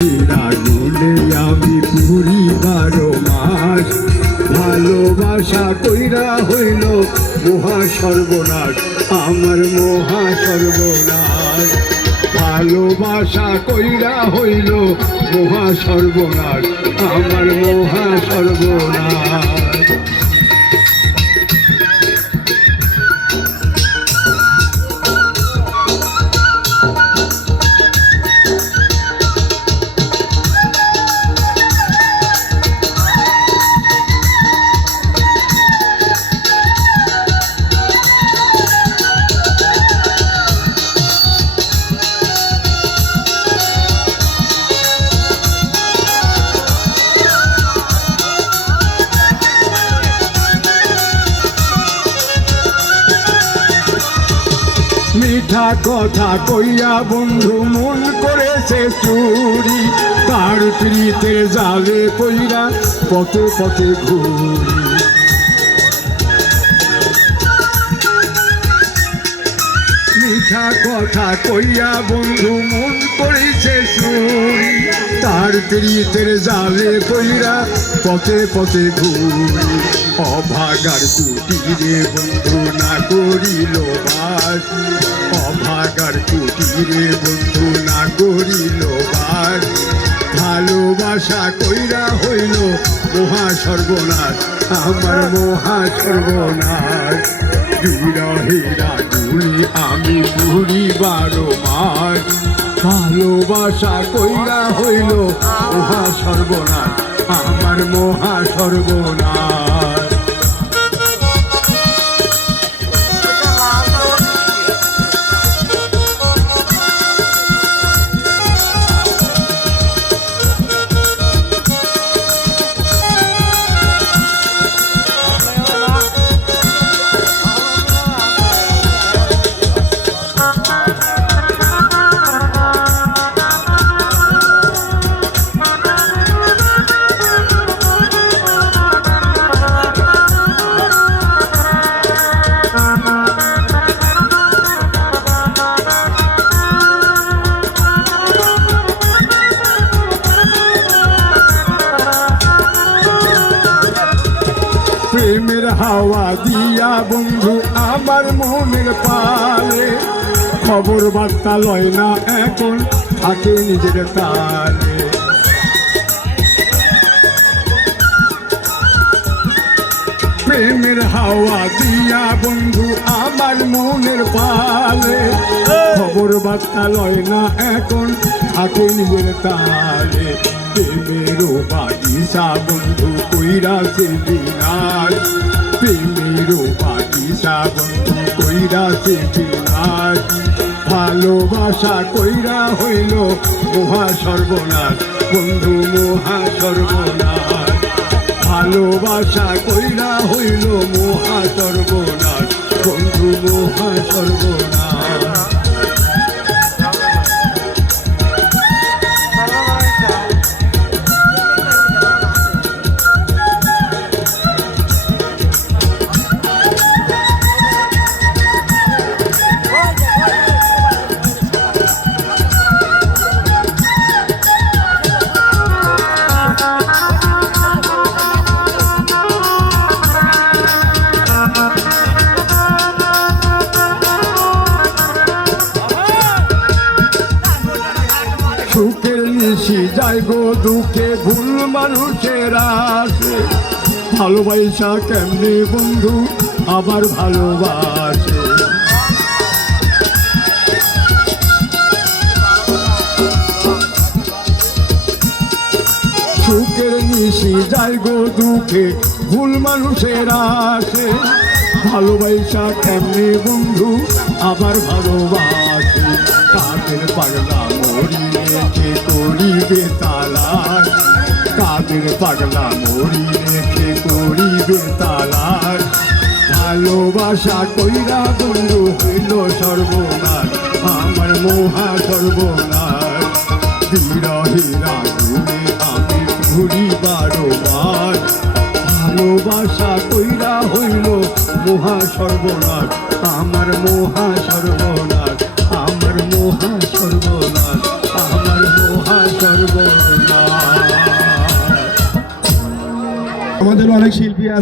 রাগুলে আমি পুরি 12 মাস ভালোবাসা কইরা হইল মহা সর্বনাশ আমার মহা সর্বনাশ ভালোবাসা কইরা হইল মহা সর্বনাশ আমার মহা সর্বনাশ মিঠা কথা কইয়া বন্ধু মন করেছে চুরি তার প্রীতের জালে কইরা পথে পথে ঘুরি মিঠা কথা কইয়া বন্ধু মন করেছে চুরি তার প্রীতের জালে কইরা পথে পথে ঘুরি অভাগার কুটিরে বন্ধু না করিল বাস অভাগার কুটিরে বন্ধু না করিল বাস ভালোবাসা কইরা হইল মহা সর্বনাশ আমার মহা সর্বনাশ বিরহেরা গুলি আমি পুরি 12 মাস ভালোবাসা কইরা হইল মহা সর্বনাশ আমার মহা সর্বনাশ প্রেমের হাওয়া দিয়া বন্ধু আমার মনের পালে খবর বার্তা লয় না এখন থাকে নিজের তালে প্রেমের হাওয়া দিয়া বন্ধু আমার মনের পালে খবর বার্তা লয় না এখন থাকে নিজের তালে প্রেমেরও বাগিচা বন্ধু কইরাছে বিনাশ প্রেমেরও বাগিচা বন্ধু কইরাছে বিনাশ ভালোবাসা কইরা হইল মহা সর্বনাশ বন্ধু মহা সর্বনাশ ভালোবাসা কইরা হইল মহা সর্বনাশ বন্ধু মহা সর্বনাশ সুখের নিশি যায় গো দুঃখে ভুল মানুষের আসে ভালোবাসা কেমনে বন্ধু আবার ভালোবাসে সুখের নিশি যায় গো দুঃখে ভুল মানুষের আসে ভালোবাসা কেমনে বন্ধু আবার ভালোবাসে কাদের পাগলা মরিয়েছে করিবে তালাক কাদের পাগলা মরিয়েছে করিবে তালাক ভালোবাসা কইরা বন্ধু হইল সর্বনাশ আমার মহা সর্বনাশ বিরহেরা ঘুরে আমি ঘুরি 12 মাস ভালোবাসা কইরা হইল মহা সর্বনাশ আমার মহা সর্বনাশ আমার মহা সর্বনাশ আমার মহা পারবো না। আমাদের অনেক শিল্পী আছে।